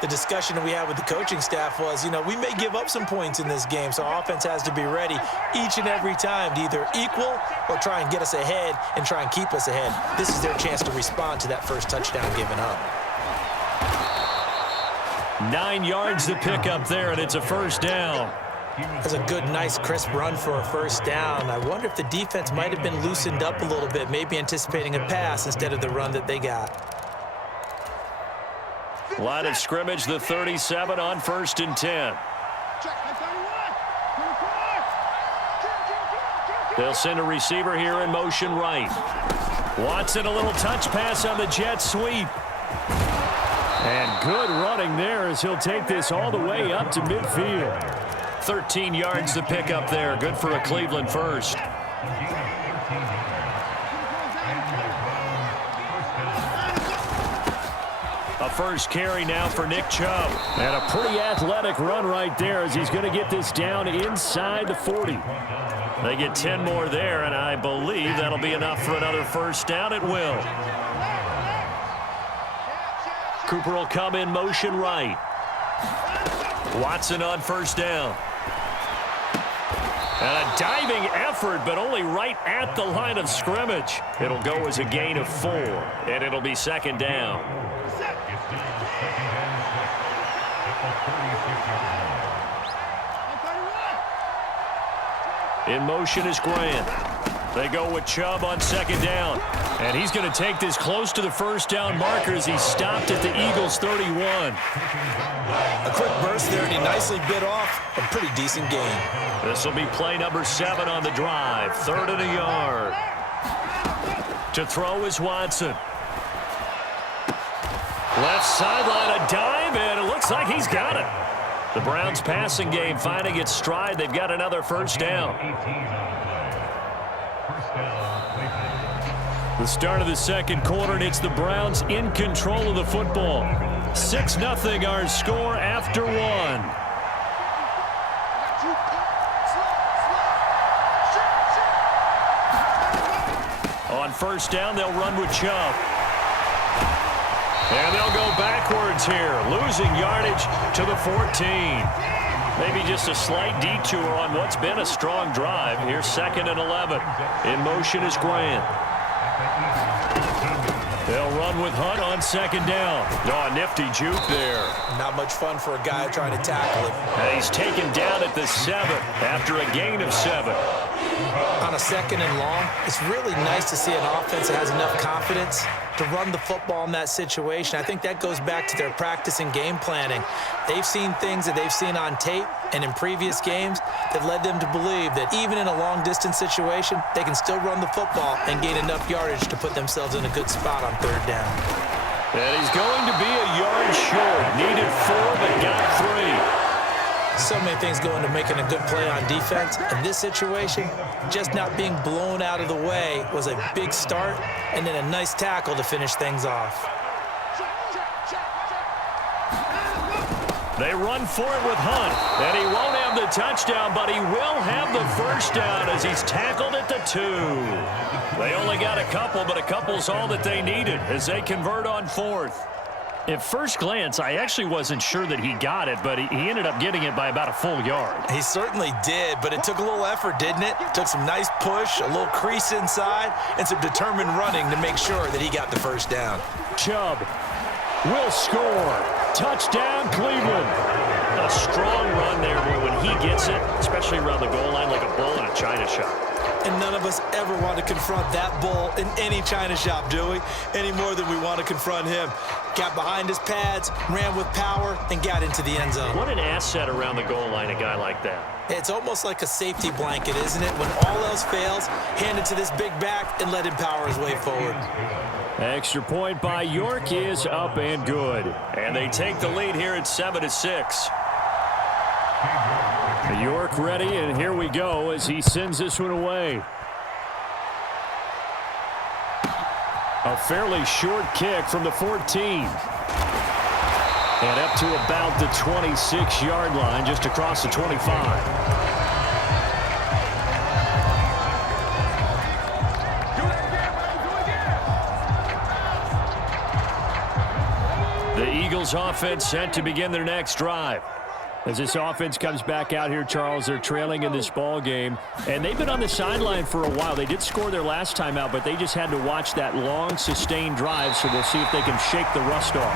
the discussion that we had with the coaching staff was, we may give up some points in this game, so offense has to be ready each and every time to either equal or try and get us ahead and try and keep us ahead. This is their chance to respond to that first touchdown given up. 9 yards to pick up there, and it's a first down. That's a good, nice, crisp run for a first down. I wonder if the defense might have been loosened up a little bit, maybe anticipating a pass instead of the run that they got. Line of scrimmage, the 37 on 1st and 10. They'll send a receiver here in motion right. Watson, a little touch pass on the jet sweep. And good running there as he'll take this all the way up to midfield. 13 yards to pick up there. Good for a Cleveland first. A first carry now for Nick Chubb. And a pretty athletic run right there as he's going to get this down inside the 40. They get 10 more there, and I believe that'll be enough for another first down. It will. Cooper will come in motion right. Watson on first down. And a diving effort, but only right at the line of scrimmage. It'll go as a gain of 4, and it'll be second down. In motion is Grant. They go with Chubb on second down. And he's going to take this close to the first down marker as he stopped at the Eagles' 31. A quick burst there, and he nicely bit off a pretty decent gain. This will be play number 7 on the drive. 3rd and a yard. To throw is Watson. Left sideline, a dive, and it looks like he's got it. The Browns' passing game finding its stride. They've got another first down. The start of the second quarter, and it's the Browns in control of the football. 6-0 our score after 1. On first down, they'll run with Chubb. And they'll go backwards here, losing yardage to the 14. Maybe just a slight detour on what's been a strong drive. Here's 2nd and 11. In motion is Grant. They'll run with Hunt on second down. Oh, a nifty juke there. Not much fun for a guy trying to tackle him. And he's taken down at the 7 after a gain of 7. On a 2nd and long, it's really nice to see an offense that has enough confidence to run the football in that situation. I think that goes back to their practice and game planning. They've seen things that they've seen on tape and in previous games that led them to believe that even in a long-distance situation, they can still run the football and gain enough yardage to put themselves in a good spot on 3rd down. And he's going to be a yard short. Needed 4, but got 3. So many things go into making a good play on defense. In this situation, just not being blown out of the way was a big start, and then a nice tackle to finish things off. They run for it with Hunt, and he won't have the touchdown, but he will have the first down as he's tackled at the 2. They only got a couple, but a couple's all that they needed as they convert on 4th. At first glance, I actually wasn't sure that he got it, but he ended up getting it by about a full yard. He certainly did, but it took a little effort, didn't it? Took some nice push, a little crease inside, and some determined running to make sure that he got the first down. Chubb will score. Touchdown, Cleveland. A strong run there, but when he gets it, especially around the goal line, like a bull in a china shop. And none of us ever want to confront that bull in any china shop, do we? Any more than we want to confront him. Got behind his pads, ran with power, and got into the end zone. What an asset around the goal line, a guy like that. It's almost like a safety blanket, isn't it? When all else fails, hand it to this big back and let him power his way forward. Extra point by York is up and good. And they take the lead here at 7-6. York ready, and here we go as he sends this one away. A fairly short kick from the 14. And up to about the 26-yard line, just across the 25. Eagles offense set to begin their next drive. As this offense comes back out here, Charles, they're trailing in this ball game. And they've been on the sideline for a while. They did score their last time out, but they just had to watch that long, sustained drive, so we'll see if they can shake the rust off.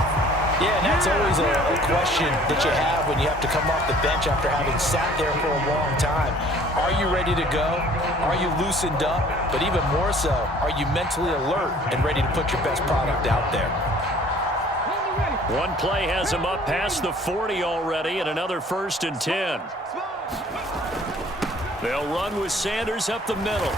Yeah, and that's always a question that you have when you have to come off the bench after having sat there for a long time. Are you ready to go? Are you loosened up? But even more so, are you mentally alert and ready to put your best product out there? One play has him up past the 40 already, and another 1st and 10. They'll run with Sanders up the middle.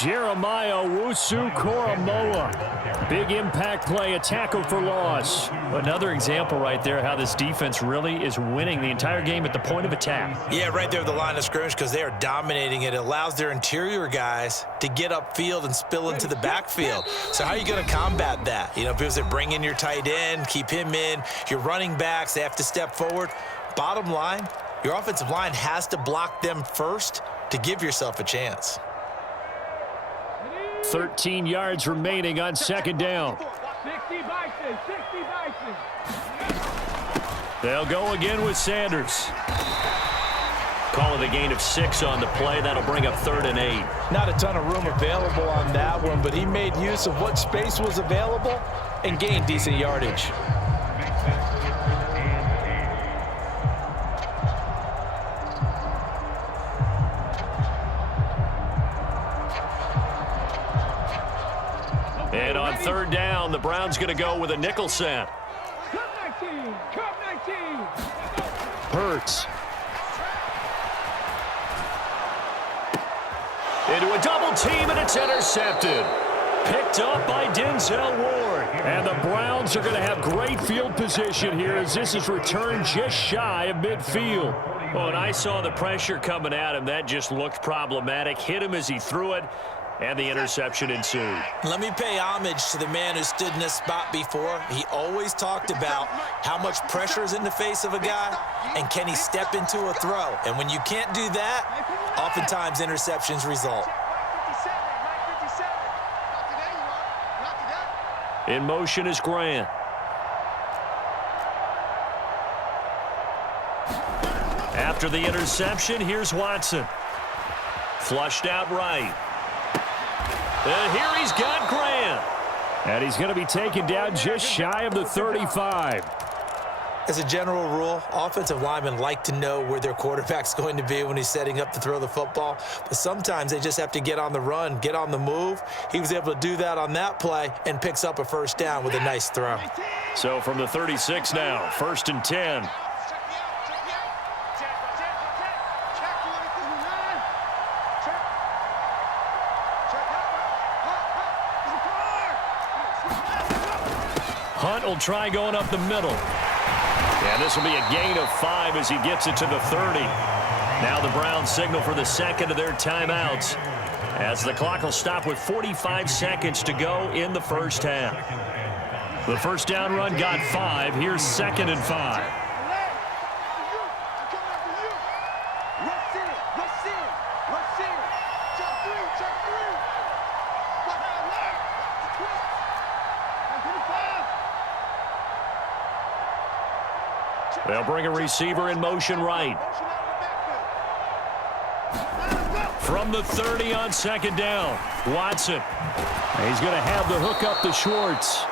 Jeremiah Owusu-Koramoah. Big impact play, a tackle for loss. Another example right there how this defense really is winning the entire game at the point of attack. Yeah, right there at the line of scrimmage because they are dominating it. It allows their interior guys to get upfield and spill into the backfield. So how are you going to combat that? You know, because they bring in your tight end, keep him in. Your running backs, they have to step forward. Bottom line, your offensive line has to block them first to give yourself a chance. 13 yards remaining on 2nd down. They'll go again with Sanders. Call it a gain of 6 on the play. That'll bring up 3rd and 8. Not a ton of room available on that one, but he made use of what space was available and gained decent yardage. And on 3rd down, the Browns going to go with a nickel set. Hurts. Into a double team, and it's intercepted. Picked up by Denzel Ward. And the Browns are going to have great field position here as this is returned just shy of midfield. Well, and I saw the pressure coming at him. That just looked problematic. Hit him as he threw it. And the interception ensued. Let me pay homage to the man who stood in this spot before. He always talked about how much pressure is in the face of a guy and can he step into a throw. And when you can't do that, oftentimes interceptions result. In motion is Grant. After the interception, here's Watson. Flushed out right. And here he's got Grant. And he's going to be taken down just shy of the 35. As a general rule, offensive linemen like to know where their quarterback's going to be when he's setting up to throw the football. But sometimes they just have to get on the run, get on the move. He was able to do that on that play and picks up a 1st down with a nice throw. So from the 36 now, 1st and 10. Hunt will try going up the middle. And this will be a gain of 5 as he gets it to the 30. Now the Browns signal for the 2nd of their timeouts as the clock will stop with 45 seconds to go in the 1st half. The 1st down run got 5. Here's 2nd and 5. They'll bring a receiver in motion right. From the 30 on 2nd down, Watson. He's going to have the hook up to Schwartz.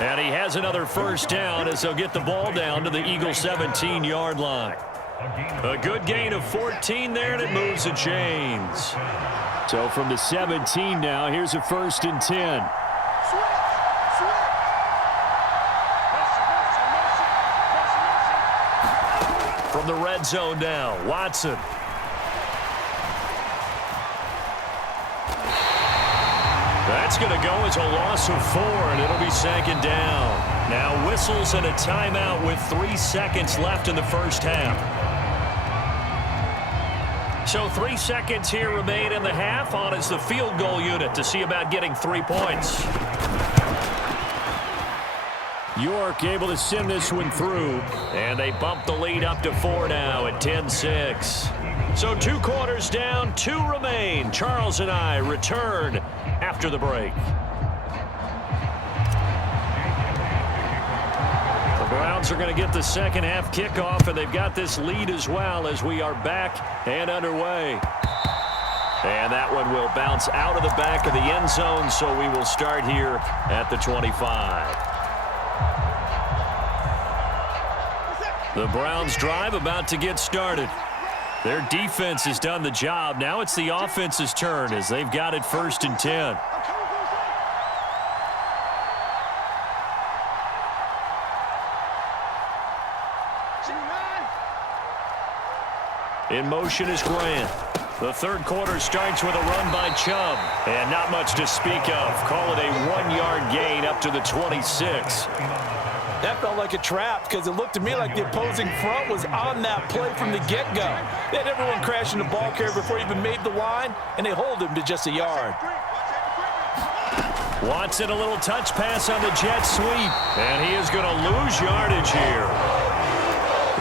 And he has another 1st down as they'll get the ball down to the Eagles' 17-yard line. A good gain of 14 there, and it moves the chains. So from the 17 now, here's a 1st and 10. From the red zone now, Watson. That's going to go as a loss of 4, and it'll be 2nd down. Now whistles and a timeout with 3 seconds left in the 1st half. So 3 seconds here remain in the half. On is the field goal unit to see about getting 3 points. York able to send this one through. And they bump the lead up to 4 now at 10-6. So 2 quarters down, 2 remain. Charles and I return after the break. Browns are going to get the second half kickoff, and they've got this lead as well as we are back and underway. And that one will bounce out of the back of the end zone, so we will start here at the 25. The Browns drive about to get started. Their defense has done the job. Now it's the offense's turn as they've got it 1st and 10. In motion is Grant. The third quarter starts with a run by Chubb. And not much to speak of. Call it a 1-yard gain up to the 26. That felt like a trap because it looked to me like the opposing front was on that play from the get-go. They had everyone crashing the ball carrier before he even made the line, and they hold him to just a yard. Watson, a little touch pass on the jet sweep, and he is going to lose yardage here.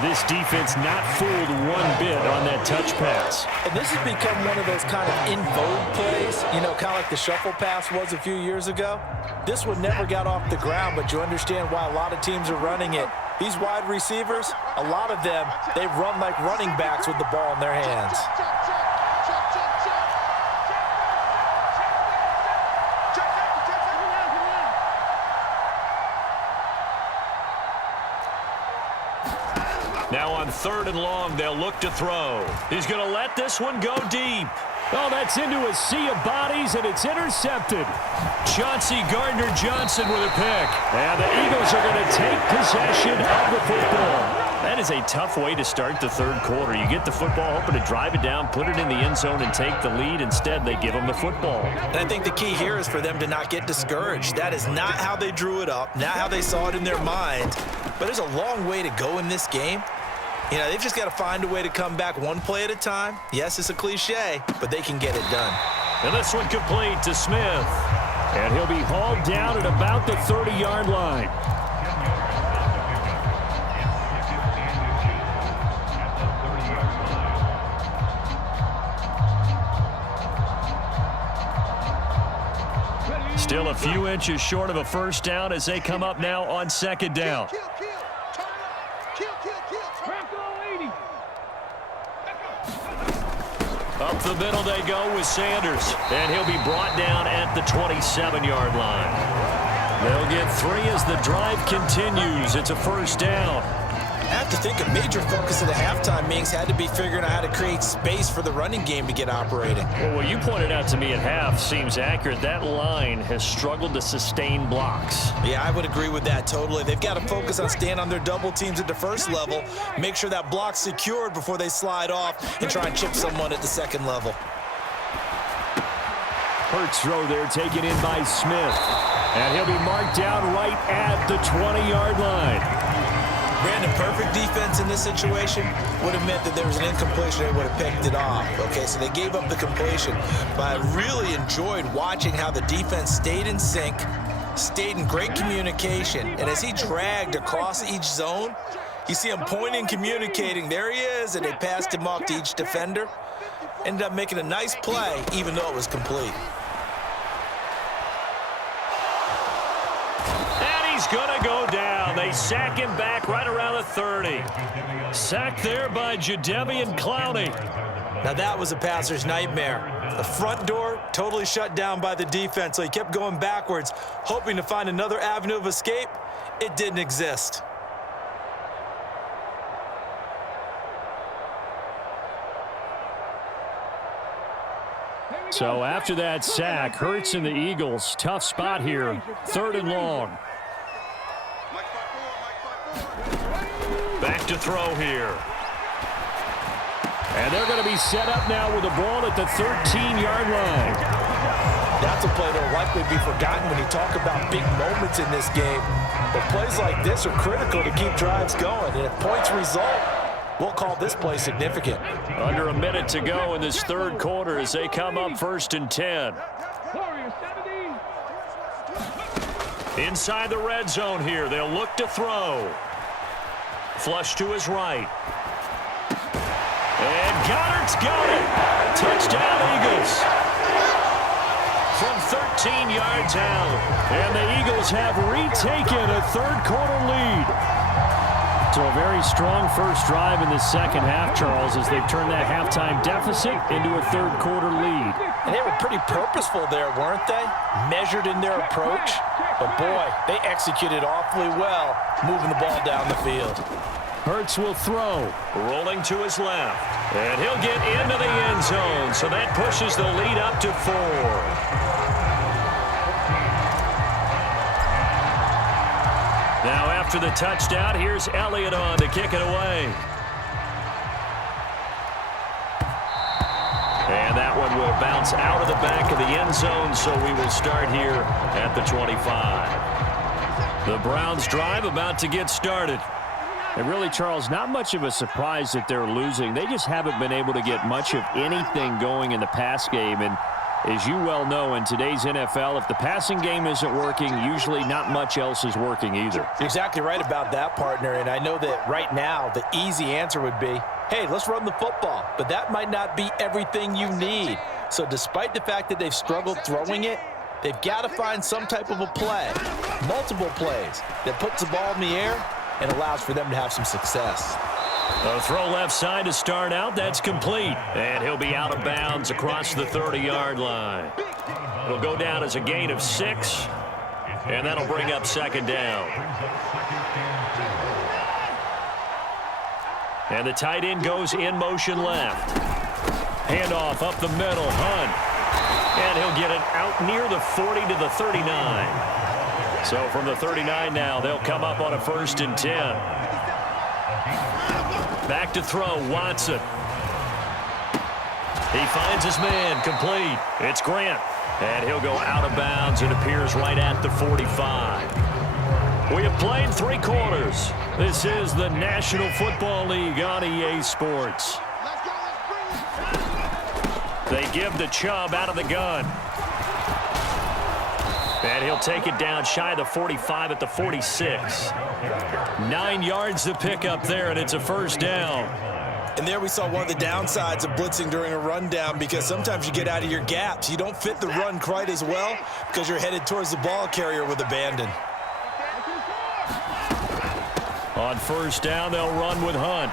This defense not fooled one bit on that touch pass. And this has become one of those kind of in vogue plays, you know, kind of like the shuffle pass was a few years ago. This one never got off the ground, but you understand why a lot of teams are running it. These wide receivers, a lot of them, they run like running backs with the ball in their hands. Now on 3rd and long, they'll look to throw. He's going to let this one go deep. Oh, that's into a sea of bodies, and it's intercepted. Chauncey Gardner-Johnson with a pick. And the Eagles are going to take possession of the football. That is a tough way to start the third quarter. You get the football, hoping to drive it down, put it in the end zone, and take the lead. Instead, they give them the football. And I think the key here is for them to not get discouraged. That is not how they drew it up, not how they saw it in their mind. But there's a long way to go in this game. You know, they've just got to find a way to come back one play at a time. Yes, it's a cliche, but they can get it done. And this one complete to Smith. And he'll be hauled down at about the 30-yard line. Still a few inches short of a first down as they come up now on 2nd down. Up the middle they go with Sanders, and he'll be brought down at the 27-yard line. They'll get 3 as the drive continues. It's a first down. I have to think a major focus of the halftime meetings had to be figuring out how to create space for the running game to get operating. Well, what you pointed out to me at half seems accurate. That line has struggled to sustain blocks. Yeah, I would agree with that totally. They've got to focus on staying on their double teams at the first level, make sure that block's secured before they slide off and try and chip someone at the second level. Hurts throw there taken in by Smith. And he'll be marked down right at the 20-yard line. Brandon, perfect defense in this situation would have meant that there was an incompletion. They would have picked it off. Okay, so they gave up the completion. But I really enjoyed watching how the defense stayed in sync, stayed in great communication. And as he dragged across each zone, you see him pointing, communicating. There he is, and they passed him off to each defender. Ended up making a nice play, even though it was complete. He's going to go down. They sack him back right around the 30. Sacked there by Jadeveon Clowney. Now that was a passer's nightmare. The front door totally shut down by the defense, so he kept going backwards, hoping to find another avenue of escape. It didn't exist. So after that sack, Hurts and the Eagles, tough spot here, 3rd and long. Back to throw here. And they're going to be set up now with the ball at the 13-yard line. That's a play that will likely be forgotten when you talk about big moments in this game. But plays like this are critical to keep drives going. And if points result, we'll call this play significant. Under a minute to go in this third quarter as they come up 1st and 10. Inside the red zone here, they'll look to throw. Flush to his right. And Goddard's got it. Touchdown, Eagles. From 13 yards out. And the Eagles have retaken a third quarter lead. So a very strong first drive in the second half, Charles, as they've turned that halftime deficit into a third-quarter lead. And they were pretty purposeful there, weren't they? Measured in their approach. But, boy, they executed awfully well, moving the ball down the field. Hurts will throw. Rolling to his left. And he'll get into the end zone, so that pushes the lead up to 4. Now after the touchdown, here's Elliott on to kick it away. And that one will bounce out of the back of the end zone, so we will start here at the 25. The Browns drive about to get started. And really, Charles, not much of a surprise that they're losing. They just haven't been able to get much of anything going in the pass game. And as you well know, in today's NFL, if the passing game isn't working, usually not much else is working either. You're exactly right about that, partner. And I know that right now the easy answer would be, hey, let's run the football. But that might not be everything you need. So despite the fact that they've struggled throwing it, they've got to find some type of a play, multiple plays, that puts the ball in the air and allows for them to have some success. A throw left side to start out. That's complete. And he'll be out of bounds across the 30-yard line. It'll go down as a gain of 6. And that'll bring up second down. And the tight end goes in motion left. Handoff up the middle. Hunt. And he'll get it out near the 40 to the 39. So from the 39 now, they'll come up on a 1st and 10. Back to throw, Watson. He finds his man, complete. It's Grant. And he'll go out of bounds and appears right at the 45. We have played 3 quarters. This is the National Football League on EA Sports. They give the Chubb out of the gun. And he'll take it down shy of the 45 at the 46. 9 yards to pick up there, and it's a 1st down. And there we saw one of the downsides of blitzing during a rundown, because sometimes you get out of your gaps. You don't fit the run quite as well because you're headed towards the ball carrier with abandon. On 1st down, they'll run with Hunt.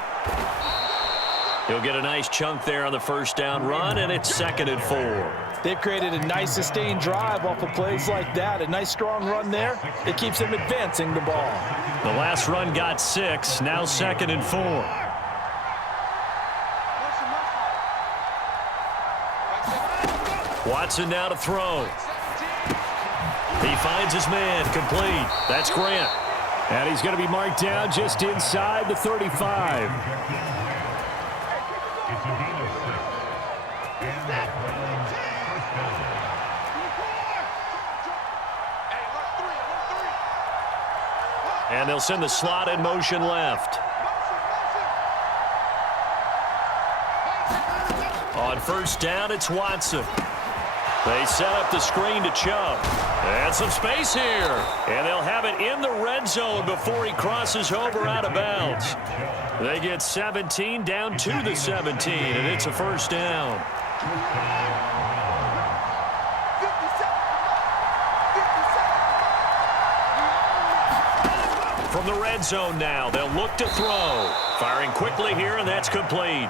He'll get a nice chunk there on the 1st down run, and it's 2nd and 4. They've created a nice sustained drive off of plays like that. A nice strong run there. It keeps them advancing the ball. The last run got 6. Now 2nd and 4. Watson now to throw. He finds his man, complete. That's Grant. And he's going to be marked down just inside the 35. And they'll send the slot in motion left. On 1st down, it's Watson. They set up the screen to Chubb. And some space here. And they'll have it in the red zone before he crosses over out of bounds. They get 17 down to the 17, and it's a 1st down. From the red zone now, they'll look to throw. Firing quickly here, and that's complete.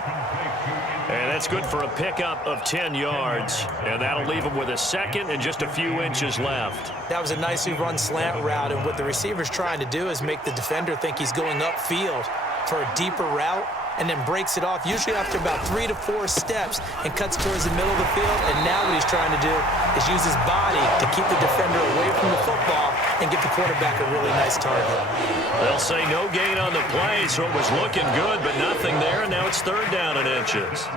And that's good for a pickup of 10 yards. And that'll leave him with a 2nd and just a few inches left. That was a nicely run slant route, and what the receiver's trying to do is make the defender think he's going upfield for a deeper route, and then breaks it off, usually after about 3 to 4 steps, and cuts towards the middle of the field. And now what he's trying to do is use his body to keep the defender away from the football and get the quarterback a really nice target. They'll say no gain on the play, so it was looking good, but nothing there, and now it's 3rd down and inches.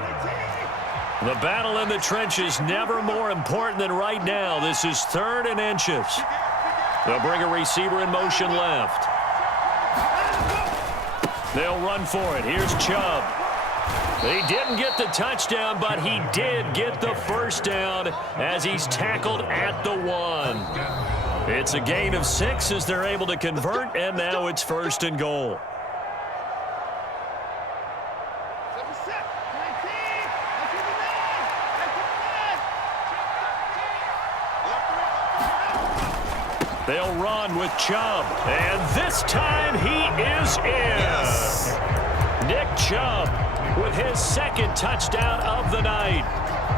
The battle in the trenches never more important than right now. This is 3rd and inches. They'll bring a receiver in motion left. They'll run for it. Here's Chubb. He didn't get the touchdown, but he did get the 1st down as he's tackled at the 1. It's a gain of 6 as they're able to convert, and now it's 1st and goal. They'll run with Chubb. And this time he is in. Yes. Nick Chubb with his second touchdown of the night.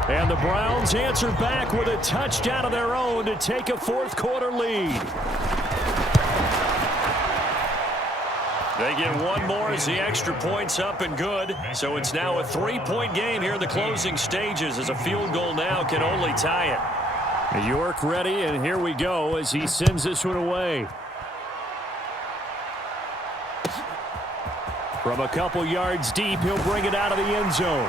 And the Browns answer back with a touchdown of their own to take a fourth-quarter lead. They get one more as the extra point's up and good. So it's now a 3-point game here in the closing stages as a field goal now can only tie it. York ready, and here we go as he sends this one away. From a couple yards deep, he'll bring it out of the end zone.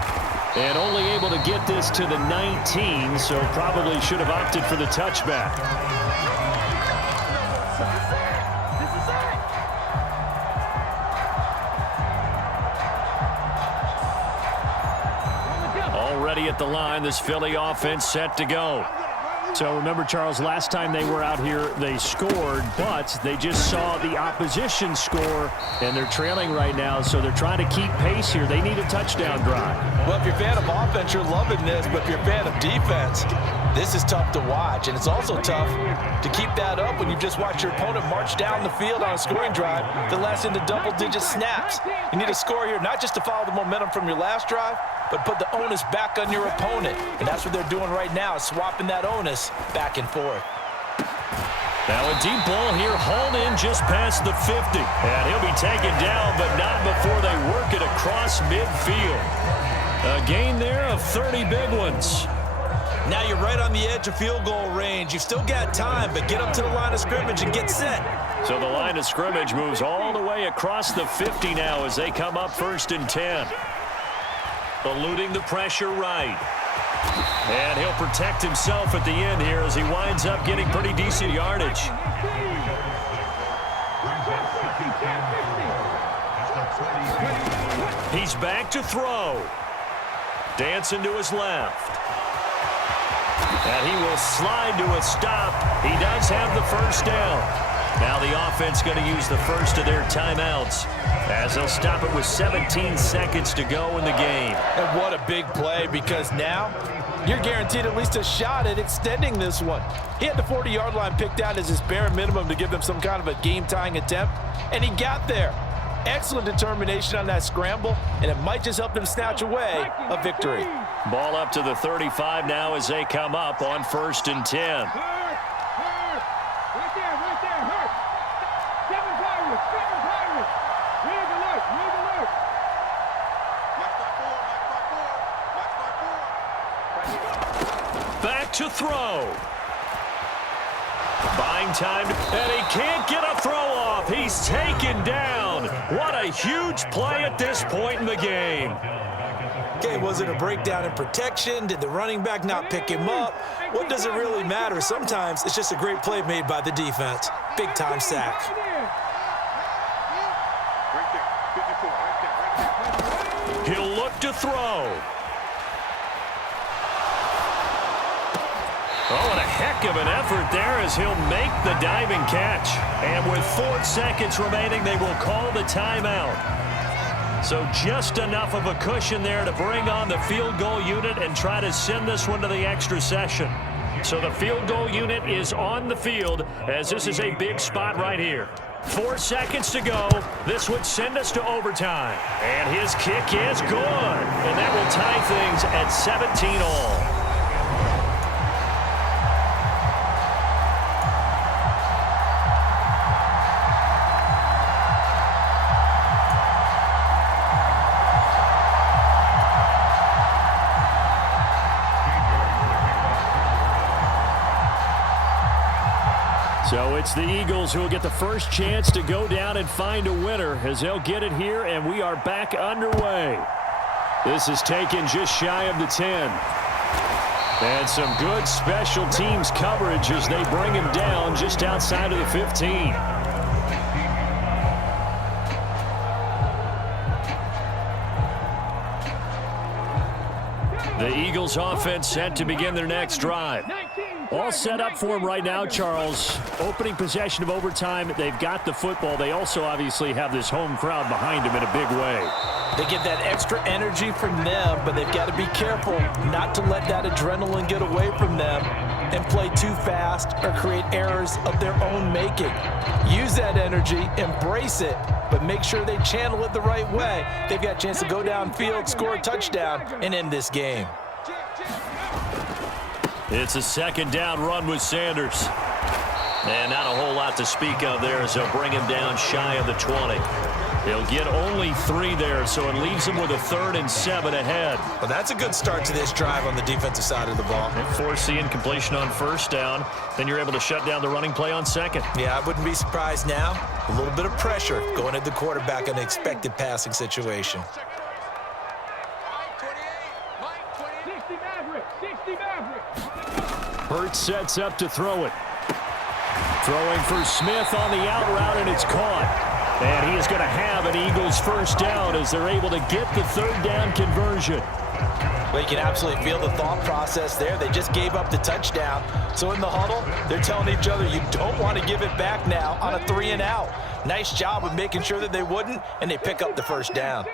And only able to get this to the 19, so probably should have opted for the touchback. Already at the line, this Philly offense set to go. So remember, Charles, last time they were out here, they scored, but they just saw the opposition score, and they're trailing right now, so they're trying to keep pace here. They need a touchdown drive. Well, if you're a fan of offense, you're loving this, but if you're a fan of defense, this is tough to watch, and it's also tough to keep that up when you just watch your opponent march down the field on a scoring drive that lasts into double-digit snaps. You need a score here, not just to follow the momentum from your last drive, but put the onus back on your opponent. And that's what they're doing right now, swapping that onus back and forth. Now a deep ball here, hauled in just past the 50. And he'll be taken down, but not before they work it across midfield. A gain there of 30 big ones. Now you're right on the edge of field goal range. You've still got time, but get up to the line of scrimmage and get set. So the line of scrimmage moves all the way across the 50 now as they come up 1st and 10. Eluding the pressure right. And he'll protect himself at the end here as he winds up getting pretty decent yardage. He's back to throw. Dancing to his left. And he will slide to a stop. He does have the first down. Now the offense going to use the first of their timeouts as they'll stop it with 17 seconds to go in the game. And what a big play, because now you're guaranteed at least a shot at extending this one. He had the 40-yard line picked out as his bare minimum to give them some kind of a game-tying attempt, and he got there. Excellent determination on that scramble, and it might just help them snatch away a victory. Ball up to the 35 now as they come up on 1st and 10. Back to throw. Buying time, and he can't get a throw off. He's taken down. What a huge play at this point in the game. Okay, was it a breakdown in protection? Did the running back not pick him up? What does it really matter? Sometimes it's just a great play made by the defense. Big-time sack. He'll look to throw. Oh, and a heck of an effort there as he'll make the diving catch. And with 4 seconds remaining, they will call the timeout. So just enough of a cushion there to bring on the field goal unit and try to send this one to the extra session. So the field goal unit is on the field as this is a big spot right here. 4 seconds to go. This would send us to overtime. And his kick is good. And that will tie things at 17 all. So it's the Eagles who will get the first chance to go down and find a winner as they'll get it here, and we are back underway. This is taken just shy of the 10. And some good special teams coverage as they bring him down just outside of the 15. The Eagles offense set to begin their next drive. All set up for him right now, Charles. Opening possession of overtime. They've got the football. They also obviously have this home crowd behind them in a big way. They get that extra energy from them, but they've got to be careful not to let that adrenaline get away from them and play too fast or create errors of their own making. Use that energy, embrace it, but make sure they channel it the right way. They've got a chance to go downfield, score a touchdown, and end this game. It's a second down run with Sanders. And not a whole lot to speak of there as they'll bring him down shy of the 20. He'll get only 3 there, so it leaves him with a 3rd and 7 ahead. Well, that's a good start to this drive on the defensive side of the ball. And force the incompletion on first down. Then you're able to shut down the running play on second. Yeah, I wouldn't be surprised now. A little bit of pressure going at the quarterback in an expected passing situation. Hurts sets up to throw it. Throwing for Smith on the out route, and it's caught. And he is going to have an Eagles first down as they're able to get the 3rd down conversion. Well, you can absolutely feel the thought process there. They just gave up the touchdown. So in the huddle, they're telling each other, you don't want to give it back now on a 3 and out. Nice job of making sure that they wouldn't, and they pick up the first down.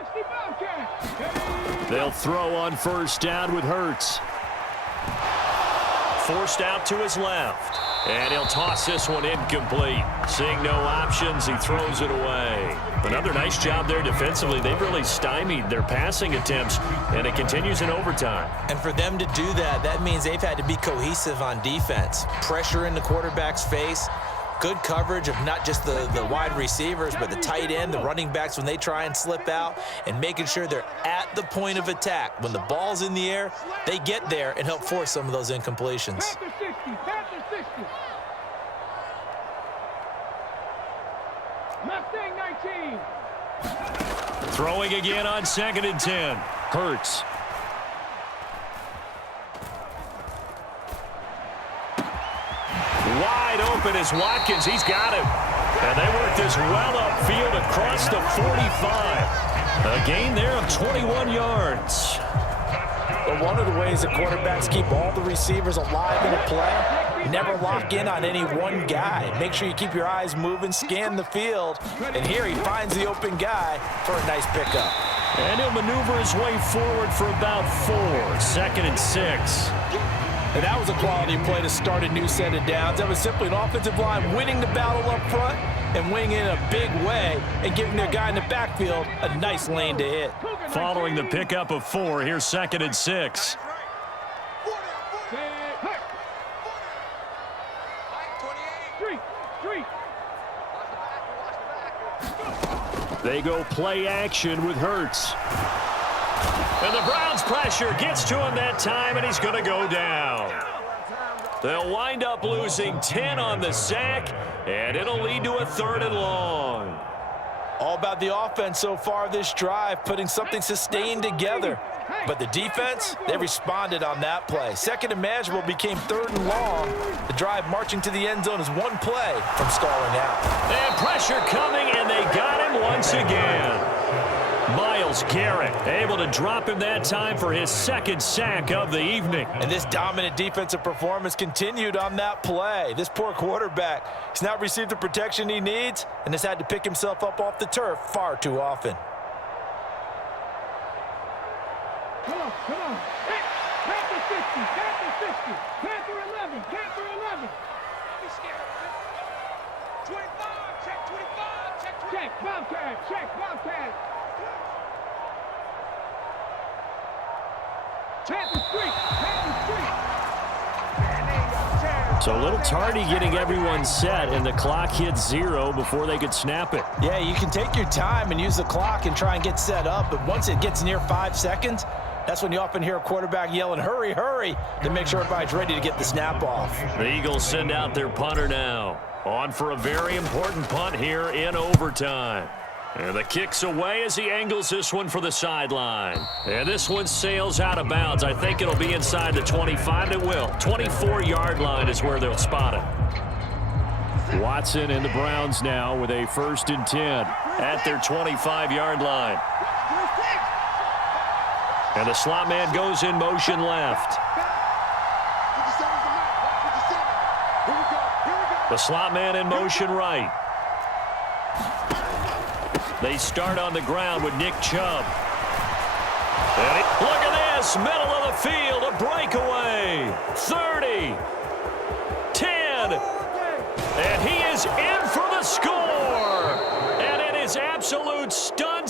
They'll throw on first down with Hurts. Forced out to his left. And he'll toss this one incomplete. Seeing no options, he throws it away. Another nice job there defensively. They've really stymied their passing attempts, and it continues in overtime. And for them to do that, that means they've had to be cohesive on defense. Pressure in the quarterback's face. Good coverage of not just the wide receivers, but the tight end, the running backs when they try and slip out, and making sure they're at the point of attack. When the ball's in the air, they get there and help force some of those incompletions. Throwing again on 2nd and 10. Hurts. Wide open is Watkins. He's got him. And they work this well upfield across the 45. A gain there of 21 yards. But one of the ways the quarterbacks keep all the receivers alive in a play, never lock in on any one guy. Make sure you keep your eyes moving, scan the field, and here he finds the open guy for a nice pickup. And he'll maneuver his way forward for about 4. 2nd and 6. And that was a quality play to start a new set of downs. That was simply an offensive line winning the battle up front and winning it in a big way and giving their guy in the backfield a nice lane to hit. Following the pickup of 4, here's 2nd and 6. They go play action with Hurts. And the Browns pressure gets to him that time, and he's going to go down. They'll wind up losing 10 on the sack, and it'll lead to a 3rd and long. All about the offense so far this drive, putting something sustained together. But the defense, they responded on that play. 2nd and manageable became 3rd and long. The drive marching to the end zone is one play from stalling out. And pressure coming, and they got him once again. Myles Garrett able to drop him that time for his 2nd sack of the evening. And this dominant defensive performance continued on that play. This poor quarterback, he's not received the protection he needs and has had to pick himself up off the turf far too often. Come on. Panther 60, Panther 11, Panther 11. Be scared. 25, check 25, check 25. Check Bobcat. Panther Street. So a little tardy getting everyone set, and the clock hits 0 before they could snap it. Yeah, you can take your time and use the clock and try and get set up, but once it gets near 5 seconds, that's when you often hear a quarterback yelling, hurry, hurry, to make sure everybody's ready to get the snap off. The Eagles send out their punter now. On for a very important punt here in overtime. And the kick's away as he angles this one for the sideline. And this one sails out of bounds. I think it'll be inside the 25. It will. 24-yard line is where they'll spot it. Watson and the Browns now with a 1st and 10 at their 25-yard line. And the slot man goes in motion left. The slot man in motion right. They start on the ground with Nick Chubb. Look at this, middle of the field, a breakaway. 30, 10, and he is in for the score. And it is absolute stunt